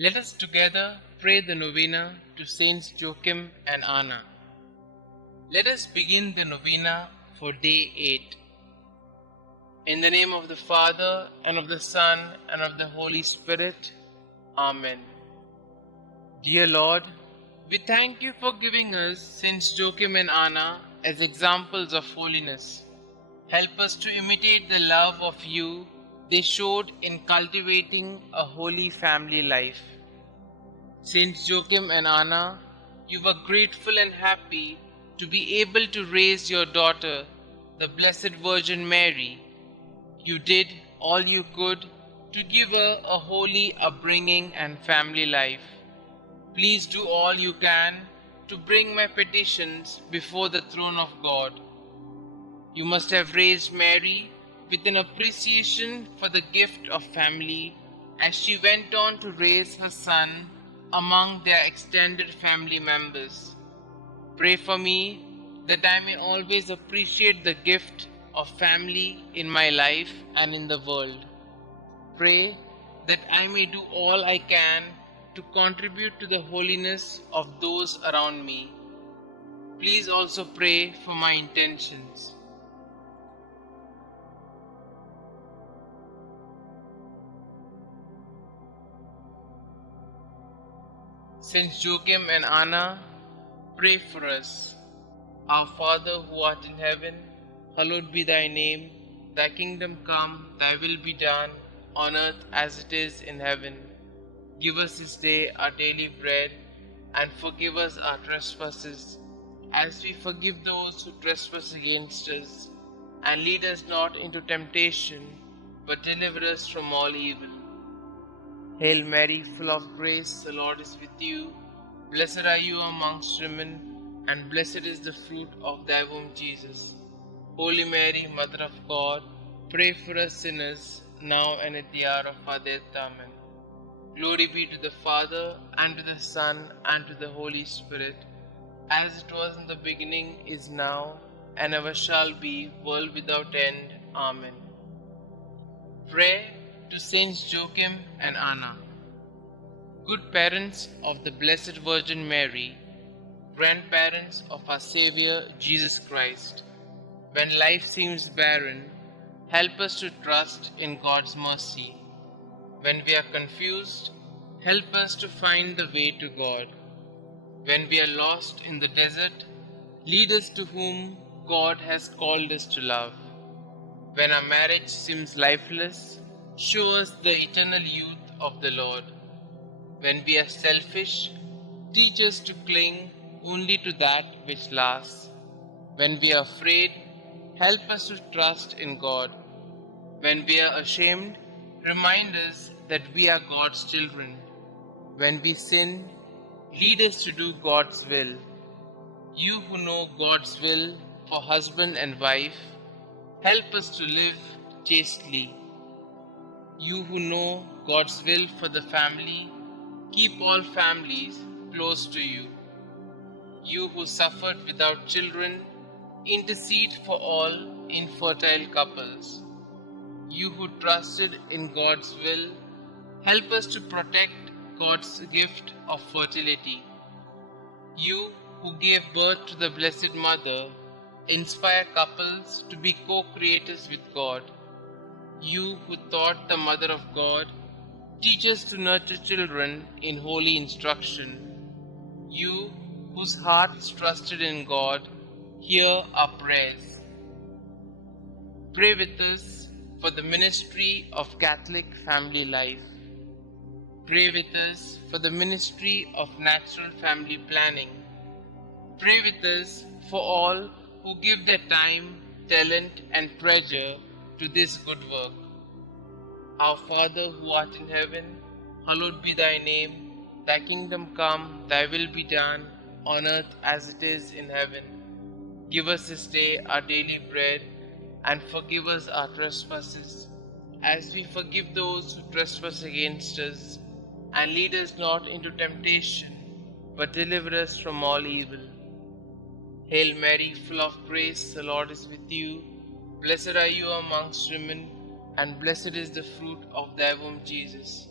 Let us together pray the Novena to Saints Joachim and Anna. Let us begin the Novena for day 8. In the name of the Father, and of the Son, and of the Holy Spirit. Amen. Dear Lord, we thank you for giving us Saints Joachim and Anna as examples of holiness. Help us to imitate the love of you they showed in cultivating a holy family life. Saints Joachim and Anna, you were grateful and happy to be able to raise your daughter, the Blessed Virgin Mary. You did all you could to give her a holy upbringing and family life. Please do all you can to bring my petitions before the throne of God. You must have raised Mary with an appreciation for the gift of family as she went on to raise her son among their extended family members. Pray for me that I may always appreciate the gift of family in my life and in the world. Pray that I may do all I can to contribute to the holiness of those around me. Please also pray for my intentions. Saints Joachim and Anna, pray for us. Our Father who art in heaven, hallowed be thy name. Thy kingdom come, thy will be done, on earth as it is in heaven. Give us this day our daily bread, and forgive us our trespasses, as we forgive those who trespass against us. And lead us not into temptation, but deliver us from all evil. Hail Mary, full of grace, the Lord is with you. Blessed are you amongst women, and blessed is the fruit of thy womb, Jesus. Holy Mary, Mother of God, pray for us sinners, now and at the hour of our death. Amen. Glory be to the Father, and to the Son, and to the Holy Spirit, as it was in the beginning, is now, and ever shall be, world without end. Amen. Pray to Saints Joachim and Anna. Good parents of the Blessed Virgin Mary, grandparents of our Xavier, Jesus Christ, when life seems barren, help us to trust in God's mercy. When we are confused, help us to find the way to God. When we are lost in the desert, lead us to whom God has called us to love. When our marriage seems lifeless, show us the eternal youth of the Lord. When we are selfish, teach us to cling only to that which lasts. When we are afraid, help us to trust in God. When we are ashamed, remind us that we are God's children. When we sin, lead us to do God's will. You who know God's will for husband and wife, help us to live chastely. You who know God's will for the family, keep all families close to you. You who suffered without children, intercede for all infertile couples. You who trusted in God's will, help us to protect God's gift of fertility. You who gave birth to the Blessed Mother, inspire couples to be co-creators with God. You who taught the Mother of God, teach us to nurture children in holy instruction. You whose heart is trusted in God, hear our prayers. Pray with us for the ministry of Catholic family life. Pray with us for the ministry of natural family planning. Pray with us for all who give their time, talent, and treasure to this good work. Our Father who art in heaven, hallowed be thy name. Thy kingdom come, thy will be done, on earth as it is in heaven. Give us this day our daily bread, and forgive us our trespasses, as we forgive those who trespass against us. And lead us not into temptation, but deliver us from all evil. Hail Mary, full of grace, the Lord is with you. Blessed are you amongst women, and blessed is the fruit of thy womb, Jesus.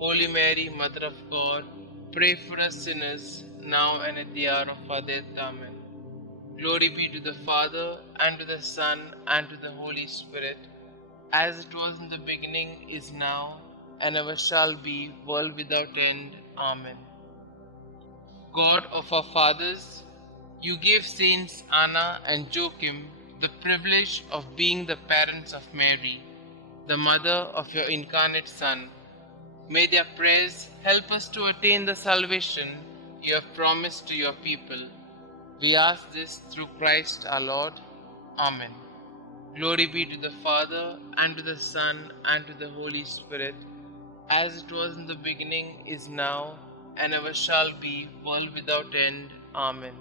Holy Mary, Mother of God, pray for us sinners, now and at the hour of our death. Amen. Glory be to the Father, and to the Son, and to the Holy Spirit, as it was in the beginning, is now, and ever shall be, world without end. Amen. God of our fathers, you gave Saints Anna and Joachim the privilege of being the parents of Mary, the mother of your incarnate Son. May their prayers help us to attain the salvation you have promised to your people. We ask this through Christ our Lord. Amen. Glory be to the Father, and to the Son, and to the Holy Spirit, as it was in the beginning, is now, and ever shall be, world without end. Amen.